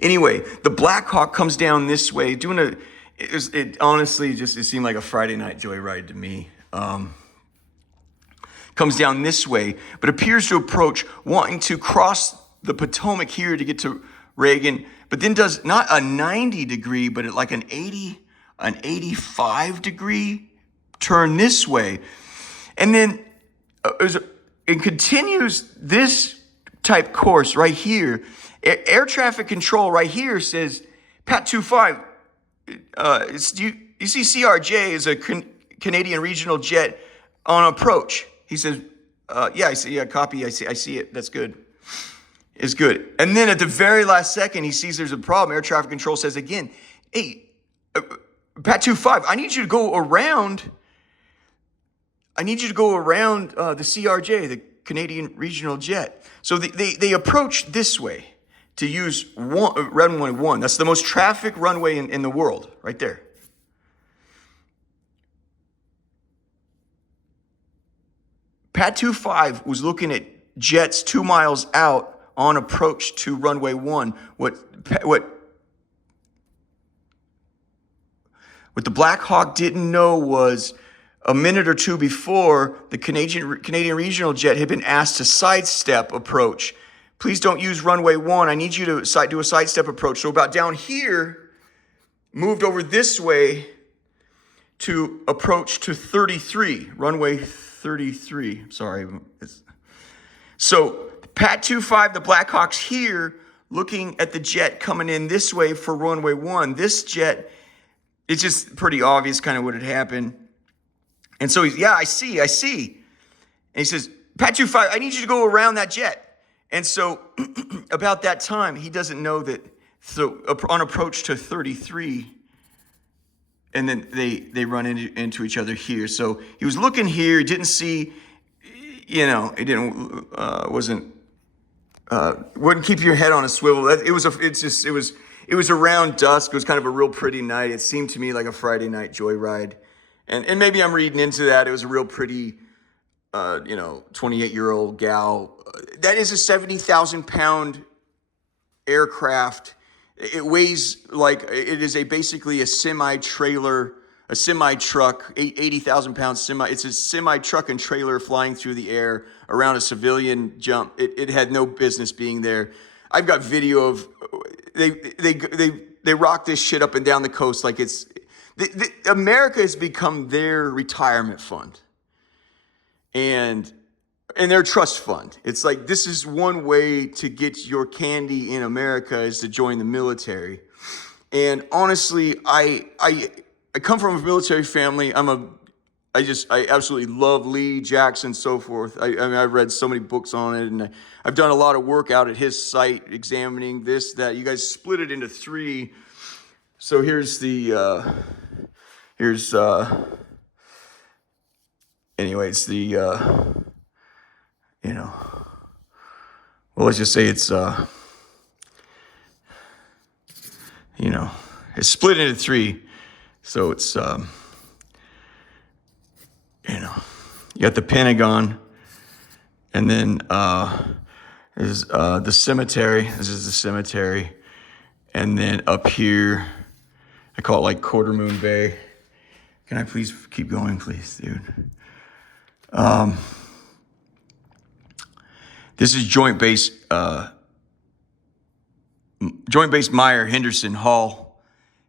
Anyway, the Black Hawk comes down this way, it honestly it seemed like a Friday night joyride to me. Comes down this way, but appears to approach, wanting to cross the Potomac here to get to Reagan, but then does not a 90 degree, but like an 85 degree turn this way. And then it continues this type course right here. Air traffic control right here says, Pat 25, you see CRJ is a Canadian regional jet on approach. He says, yeah, I see, yeah, copy, I see it, that's good. It's good. And then at the very last second, he sees there's a problem. Air traffic control says again, hey, Pat 25, I need you to go around the CRJ, the Canadian regional jet. So they approach this way to use runway 1. That's the most traffic runway in the world, right there. Pat 25 was looking at jets 2 miles out on approach to runway 1. What the Black Hawk didn't know was a minute or two before, the Canadian regional jet had been asked to sidestep approach. Please don't use runway 1. I need you to do a sidestep approach. So about down here, moved over this way to approach to 33, runway 33. Sorry. So Pat 25, the Black Hawk's here, looking at the jet coming in this way for runway 1. This jet, it's just pretty obvious kind of what had happened. And so he's, yeah, I see. And he says, Pat 25, I need you to go around that jet. And so about that time, he doesn't know that, so on approach to 33, and then they run into each other here. So he was looking here, didn't see, wouldn't keep your head on a swivel. It was around dusk. It was kind of a real pretty night. It seemed to me like a Friday night joyride. And maybe I'm reading into that. It was a real pretty, 28-year-old gal. That is a 70,000-pound aircraft. It weighs like, it is basically a semi-trailer, a semi-truck, 80,000-pound semi. It's a semi-truck and trailer flying through the air around a civilian jump. It had no business being there. I've got video of they rock this shit up and down the coast like it's America has become their retirement fund and their trust fund. It's like, this is one way to get your candy in America is to join the military. And honestly, I come from a military family. I absolutely love Lee, Jackson, so forth. I mean, I've read so many books on it, and I've done a lot of work out at his site, examining this, that. You guys split it into 3. So here's anyways, well, let's just say it's, it's split into 3. So it's, you got the Pentagon, and then there's the cemetery. This is the cemetery. And then up here, I call it like Quarter Moon Bay. Can I please keep going, please, dude? This is Joint Base Meyer Henderson Hall.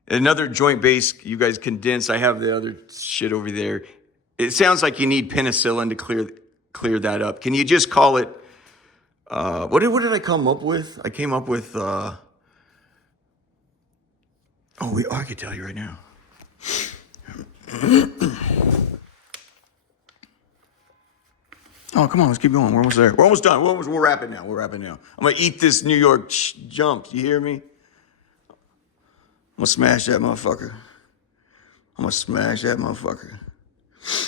Another Joint Base, you guys condense. I have the other shit over there. It sounds like you need penicillin to clear that up. Can you just call it, what did I come up with? I came up with, I can tell you right now. Oh, come on, let's keep going. We're almost there. We're almost done. We're wrapping now. I'm going to eat this New York jump. You hear me? I'm going to smash that motherfucker.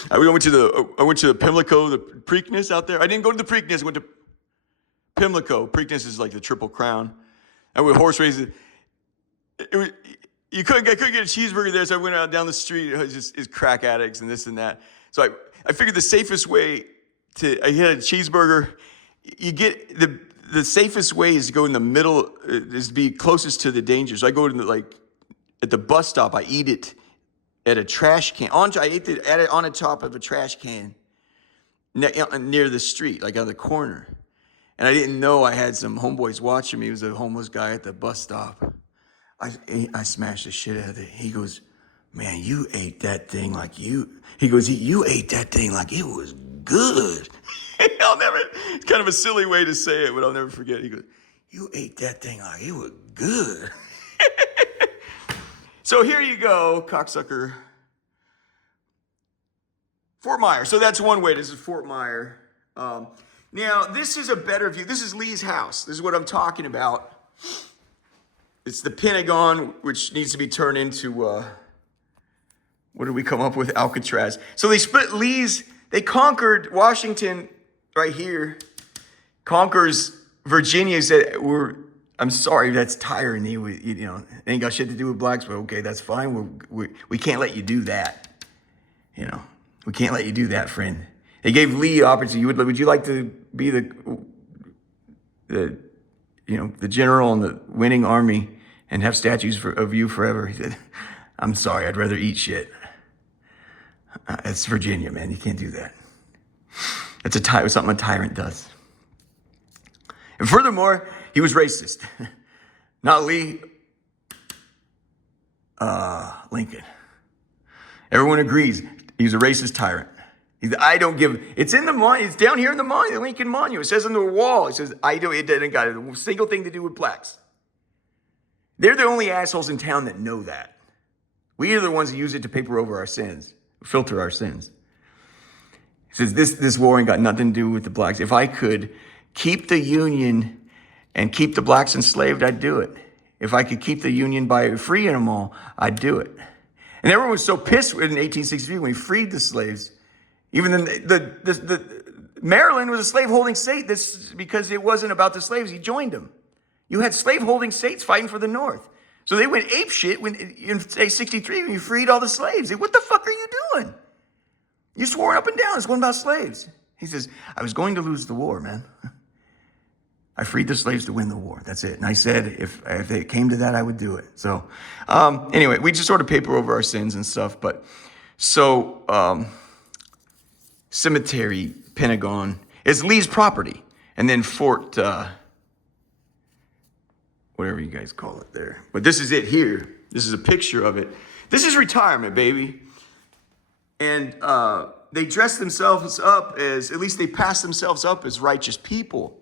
I went to the Pimlico, the Preakness out there. I didn't go to the Preakness. I went to Pimlico. Preakness is like the Triple Crown. I went horse racing. I couldn't get a cheeseburger there, so I went out down the street. It was just crack addicts and this and that. So I figured the safest way I had a cheeseburger. You get the safest way is to go in the middle, is to be closest to the danger. So I go to at the bus stop. I eat it at a trash can. I ate it on the top of a trash can near the street, like on the corner. And I didn't know I had some homeboys watching me. He was a homeless guy at the bus stop. I smashed the shit out of it. He goes, man, you ate that thing like you ate that thing like it was good. It's kind of a silly way to say it, but I'll never forget. He goes, you ate that thing like it was good. So here you go, cocksucker. Fort Myer. So that's one way. This is Fort Myer. Now, this is a better view. This is Lee's house. This is what I'm talking about. It's the Pentagon, which needs to be turned into, what did we come up with? Alcatraz. So they split Lee's. They conquered Washington right here. Conquers Virginia. Said, I'm sorry, that's tyranny. Ain't got shit to do with blacks, but okay, that's fine. We can't let you do that. We can't let you do that, friend. They gave Lee opportunity. Would you like to be the general in the winning army and have statues of you forever? He said, I'm sorry, I'd rather eat shit. It's Virginia, man. You can't do that. It's something a tyrant does. And furthermore, he was racist. Not Lee, Lincoln. Everyone agrees he's a racist tyrant. It's in the monument. It's down here in the monument, the Lincoln Monument. It says on the wall, it didn't got a single thing to do with blacks. They're the only assholes in town that know that. We are the ones that use it to paper over our sins, filter our sins. He says, this war ain't got nothing to do with the blacks. If I could keep the Union and keep the blacks enslaved, I'd do it. If I could keep the Union by freeing them all, I'd do it. And everyone was so pissed in 1863 when we freed the slaves. Even the Maryland was a slave-holding state because it wasn't about the slaves. He joined them. You had slave-holding states fighting for the North. So they went apeshit in 63 when you freed all the slaves. What the fuck are you doing? You swore up and down it's going about slaves. He says, I was going to lose the war, man. I freed the slaves to win the war. That's it. And I said, if it came to that, I would do it. So anyway, we just sort of paper over our sins and stuff. But so cemetery, Pentagon, is Lee's property. And then Fort, whatever you guys call it there. But this is it here. This is a picture of it. This is retirement, baby. And they dress themselves up as, at least they pass themselves up as righteous people.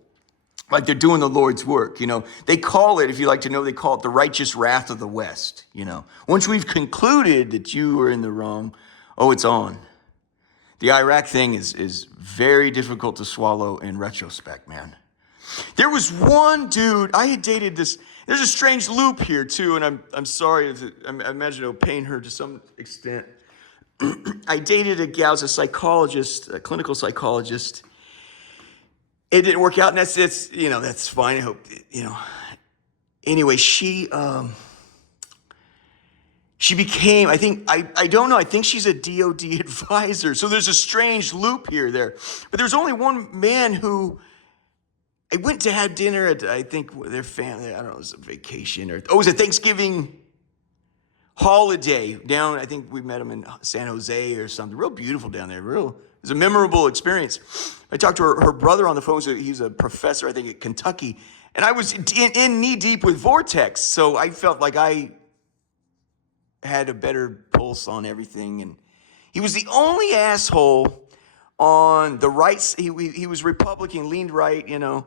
Like they're doing the Lord's work, you know. They call it, if you like to know, they call it the righteous wrath of the West, you know. Once we've concluded that you are in the wrong, oh, it's on. The Iraq thing is very difficult to swallow in retrospect, man. There was one dude, I had dated this, there's a strange loop here too, and I'm sorry, I imagine it'll pain her to some extent. I dated a gal, a psychologist, a clinical psychologist. It didn't work out, and that's you know, that's fine. I hope, you know. Anyway, she became, I don't know, I think she's a DOD advisor. So there's a strange loop here there. But there's only one man who, I went to have dinner at, I think, their family, I don't know, it was a vacation, or, oh, it was a Thanksgiving holiday down, I think we met him in San Jose or something. Real beautiful down there, it was a memorable experience. I talked to her brother on the phone. So he's a professor, I think, at Kentucky. And I was in knee deep with Vortex. So I felt like I had a better pulse on everything. And he was the only asshole on the right. He was Republican, leaned right, you know.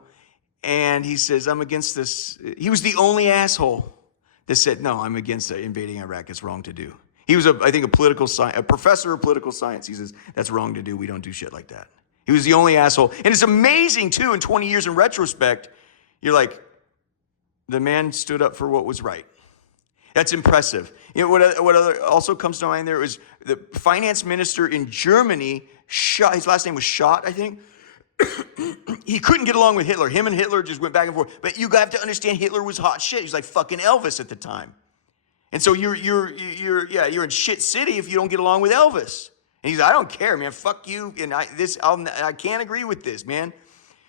And he says, I'm against this. He was the only asshole that said, no, I'm against invading Iraq. It's wrong to do. He was, I think, a professor of political science. He says, that's wrong to do. We don't do shit like that. He was the only asshole. And it's amazing, too, in 20 years in retrospect, you're like, the man stood up for what was right. That's impressive. You know, what other also comes to mind there was the finance minister in Germany, his last name was Schott, I think. He couldn't get along with Hitler. Him and Hitler just went back and forth. But you have to understand, Hitler was hot shit. He was like fucking Elvis at the time. And so you're in shit city if you don't get along with Elvis. And he's like, I don't care, man. Fuck you. And I can't agree with this, man.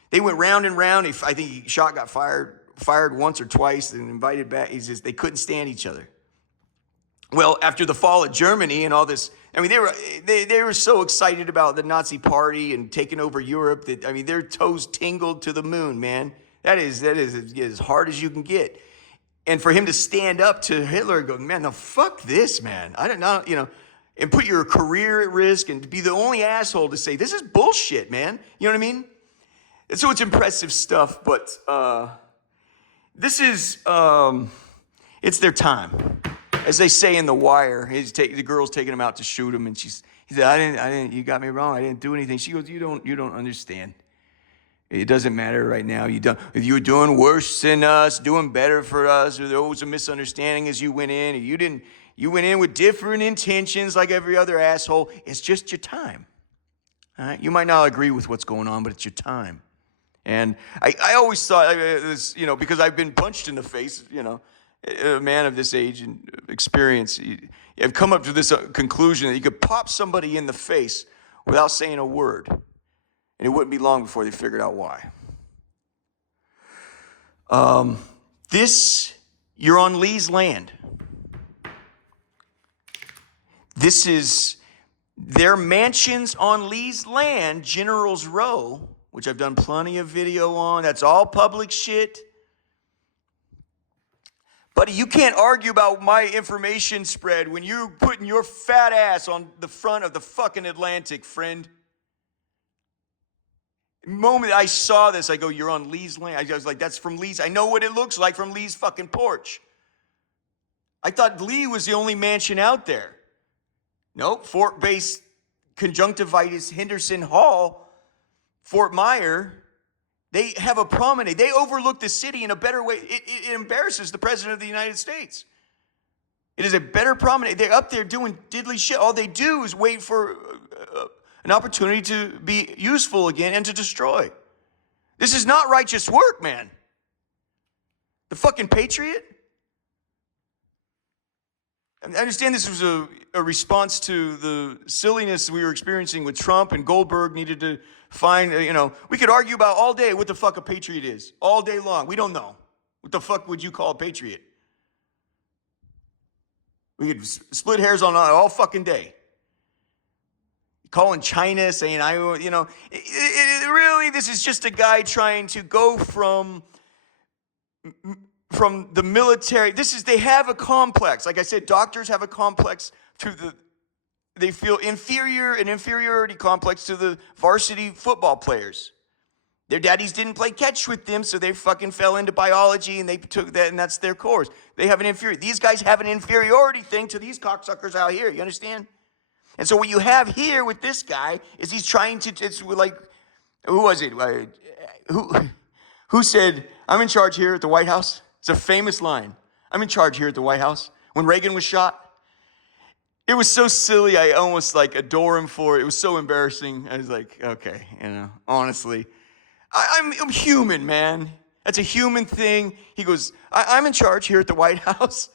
They went round and round. I think Schott got fired once or twice and invited back. He says they couldn't stand each other. Well, after the fall of Germany and all this, I mean, they were so excited about the Nazi party and taking over Europe that, I mean, their toes tingled to the moon, man. That is as hard as you can get. And for him to stand up to Hitler and go, man, no, fuck this, man. I don't know, you know, and put your career at risk and to be the only asshole to say, this is bullshit, man. You know what I mean? And so it's impressive stuff, but this is, it's their time. As they say in The Wire, the girl's taking him out to shoot him, and he said, I didn't, you got me wrong. I didn't do anything. She goes, you don't understand. It doesn't matter right now. If you were doing worse than us, doing better for us, or there was a misunderstanding as you went in, or you went in with different intentions like every other asshole. It's just your time. All right? You might not agree with what's going on, but it's your time. And I always thought, you know, because I've been punched in the face, you know, a man of this age and experience, I've come up to this conclusion that you could pop somebody in the face without saying a word. And it wouldn't be long before they figured out why. You're on Lee's land. This is their mansions on Lee's land, General's Row, which I've done plenty of video on. That's all public shit. Buddy, you can't argue about my information spread when you're putting your fat ass on the front of the fucking Atlantic, friend. The moment I saw this, I go, you're on Lee's land. I was like, that's from Lee's. I know what it looks like from Lee's fucking porch. I thought Lee was the only mansion out there. Nope, Fort Base Conjunctivitis Henderson Hall, Fort Myer, they have a promenade. They overlook the city in a better way. It embarrasses the President of the United States. It is a better promenade. They're up there doing diddly shit. All they do is wait for an opportunity to be useful again and to destroy. This is not righteous work, man. The fucking patriot? I understand this was a response to the silliness we were experiencing with Trump, and Goldberg needed to find, you know, we could argue about all day what the fuck a patriot is. All day long. We don't know. What the fuck would you call a patriot? We could split hairs on all fucking day. Calling China, saying, really, this is just a guy trying to go from from the military. They have a complex. Like I said, doctors have a complex they feel an inferiority complex to the varsity football players. Their daddies didn't play catch with them, so they fucking fell into biology and they took that, and that's their course. They have these guys have an inferiority thing to these cocksuckers out here, you understand? And so what you have here with this guy is he's trying to, it's like, who was it? Who said, I'm in charge here at the White House? It's a famous line. I'm in charge here at the White House. When Reagan was shot, it was so silly, I almost like adore him for it. It was so embarrassing. I was like, okay, honestly. I'm human, man. That's a human thing. He goes, I'm in charge here at the White House.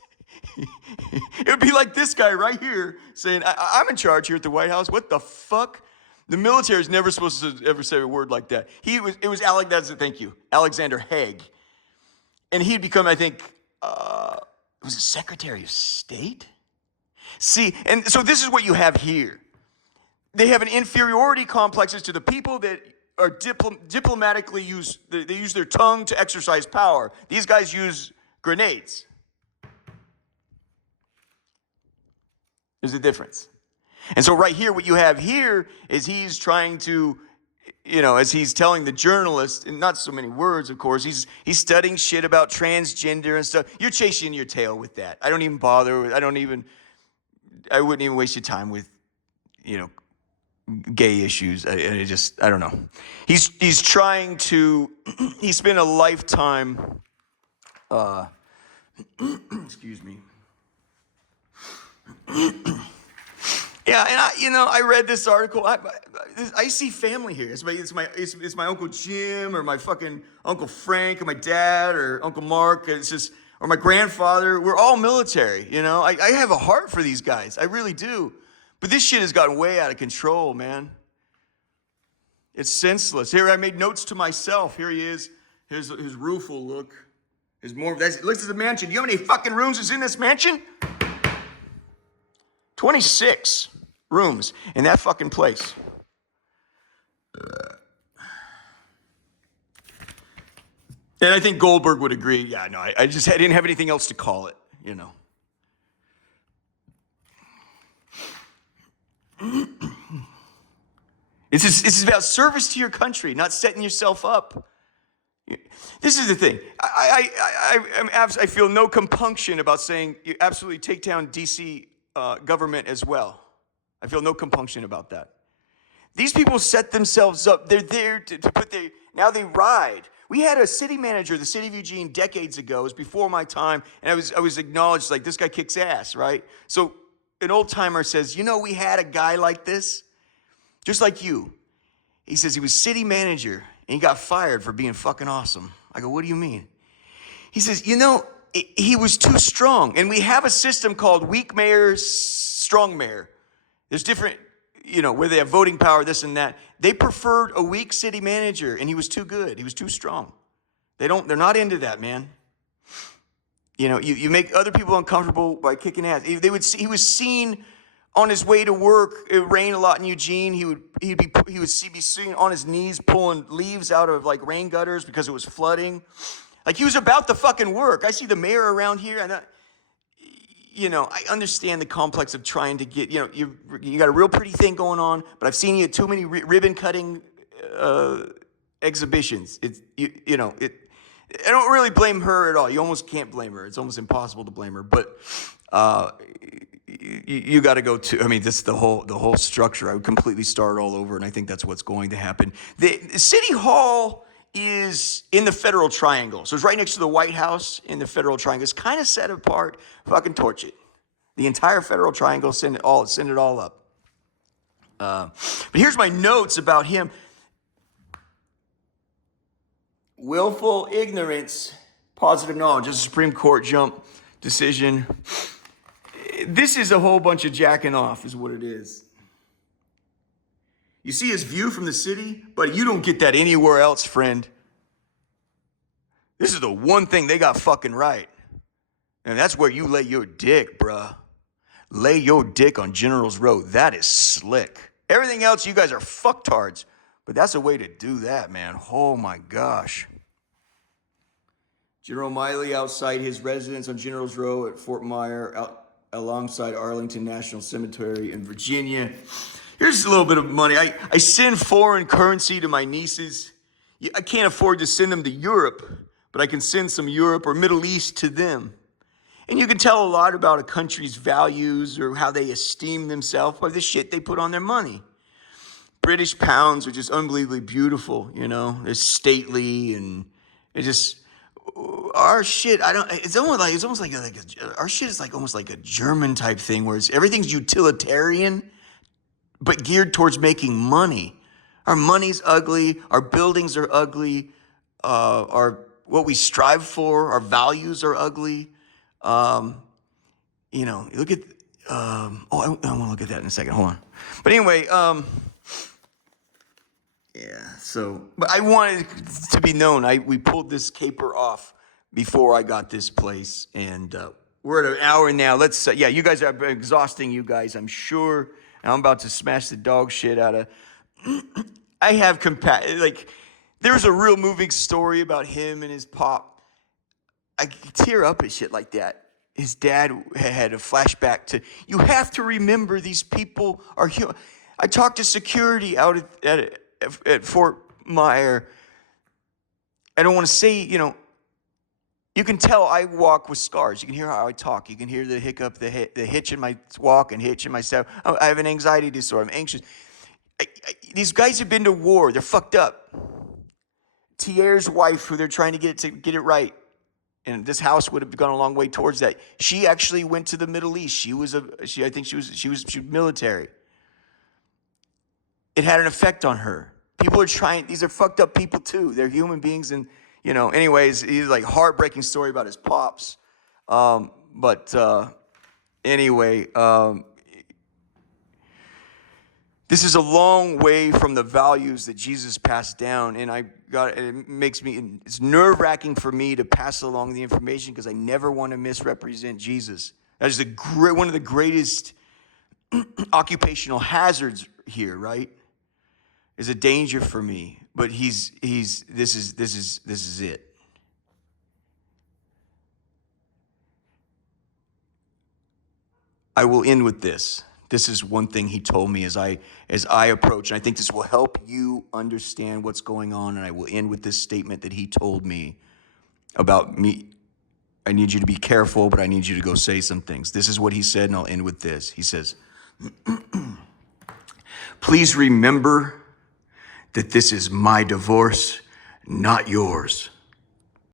It would be like this guy right here saying, I'm in charge here at the White House. What the fuck? The military is never supposed to ever say a word like that. Thank you, Alexander Haig. And he'd become, I think, was it Secretary of State? See, and so this is what you have here. They have an inferiority complexes to the people that are diplomatically they use their tongue to exercise power. These guys use grenades. There's a difference. And so right here, what you have here is he's trying to, as he's telling the journalist, in not so many words, of course, he's studying shit about transgender and stuff. You're chasing your tail with that. I don't even bother. I wouldn't even waste your time with, gay issues. I don't know. He's trying to, he spent a lifetime, excuse me. Yeah, and I read this article. I see family here. It's my Uncle Jim or my fucking Uncle Frank or my dad or Uncle Mark. Or my grandfather. We're all military, I have a heart for these guys. I really do. But this shit has gotten way out of control, man. It's senseless. Here, I made notes to myself. Here he is. His roof will look. Look at the mansion. Do you know how many fucking rooms is in this mansion? 26 rooms in that fucking place. And I think Goldberg would agree. Yeah, no, I didn't have anything else to call it, It's about service to your country, not setting yourself up. This is the thing. I feel no compunction about saying you absolutely take down D.C. Government as well. I feel no compunction about that. These people set themselves up. They're there now they ride. We had a city manager, the city of Eugene, decades ago. It was before my time, and I was acknowledged like, this guy kicks ass, right? So an old timer says, we had a guy like this, just like you. He says he was city manager, and he got fired for being fucking awesome. I go, what do you mean? He says, he was too strong, and we have a system called weak mayor, strong mayor. There's different, where they have voting power, this and that. They preferred a weak city manager, and he was too good. He was too strong. They're not into that, man. You make other people uncomfortable by kicking ass. He was seen on his way to work. It rained a lot in Eugene. He would be seen on his knees pulling leaves out of like rain gutters because it was flooding. Like he was about to fucking work. I see the mayor around here, and I understand the complex of trying to get, you got a real pretty thing going on, but I've seen you at too many ribbon cutting exhibitions. I don't really blame her at all. You almost can't blame her. It's almost impossible to blame her. But you got to go to. This the whole structure. I would completely start all over, and I think that's what's going to happen. The City Hall is in the Federal Triangle, so it's right next to the White House in the Federal Triangle. It's kind of set apart. Fucking torch it. The entire Federal Triangle. Send it all up. But here's my notes about him. Willful ignorance, positive knowledge. It's a Supreme Court jump decision. This is a whole bunch of jacking off is what it is. You see his view from the city, but you don't get that anywhere else, friend. This is the one thing they got fucking right. And that's where you lay your dick, bruh. Lay your dick on General's Road. That is slick. Everything else, you guys are fucktards. But that's a way to do that, man. Oh, my gosh. General Miley outside his residence on General's Row at Fort Myer, out alongside Arlington National Cemetery in Virginia. Here's a little bit of money. I send foreign currency to my nieces. I can't afford to send them to Europe, but I can send some Europe or Middle East to them. And you can tell a lot about a country's values or how they esteem themselves by the shit they put on their money. British pounds are just unbelievably beautiful, you know. They're stately and it just our shit. It's almost like our shit is like almost like a German type thing where everything's utilitarian, but geared towards making money. Our money's ugly. Our buildings are ugly. Our what we strive for, our values are ugly. You know, look at. I want to look at that in a second. Hold on. But anyway, yeah. So, but I wanted to be known. We pulled this caper off before I got this place, and we're at an hour now. Let's. Yeah, you guys are exhausting. You guys, I'm sure. And I'm about to smash the dog shit out of. I have like. There's a real moving story about him and his pop. I tear up at shit like that. His dad had a flashback to, you have to remember these people are human. I talked to security out at Fort Myer. I don't want to say, you know, you can tell I walk with scars. You can hear how I talk. You can hear the hiccup, the hitch in my walk and hitch in my step. I have an anxiety disorder. I'm anxious. These guys have been to war. They're fucked up. Tier's wife, who they're trying to get it right, and this house would have gone a long way towards that. She actually went to the Middle East. I think she was military. It had an effect on her. People are trying. These are fucked up people too. They're human beings, and you know. Anyways, he's like heartbreaking story about his pops. Anyway. This is a long way from the values that Jesus passed down, and it's nerve-wracking for me to pass along the information because I never want to misrepresent Jesus. That is one of the greatest occupational hazards here, right? Is a danger for me, but this is it. I will end with this. This is one thing he told me as I approach, and I think this will help you understand what's going on, and I will end with this statement that he told me about me. I need you to be careful, but I need you to go say some things. This is what he said, and I'll end with this. He says, please remember that this is my divorce, not yours.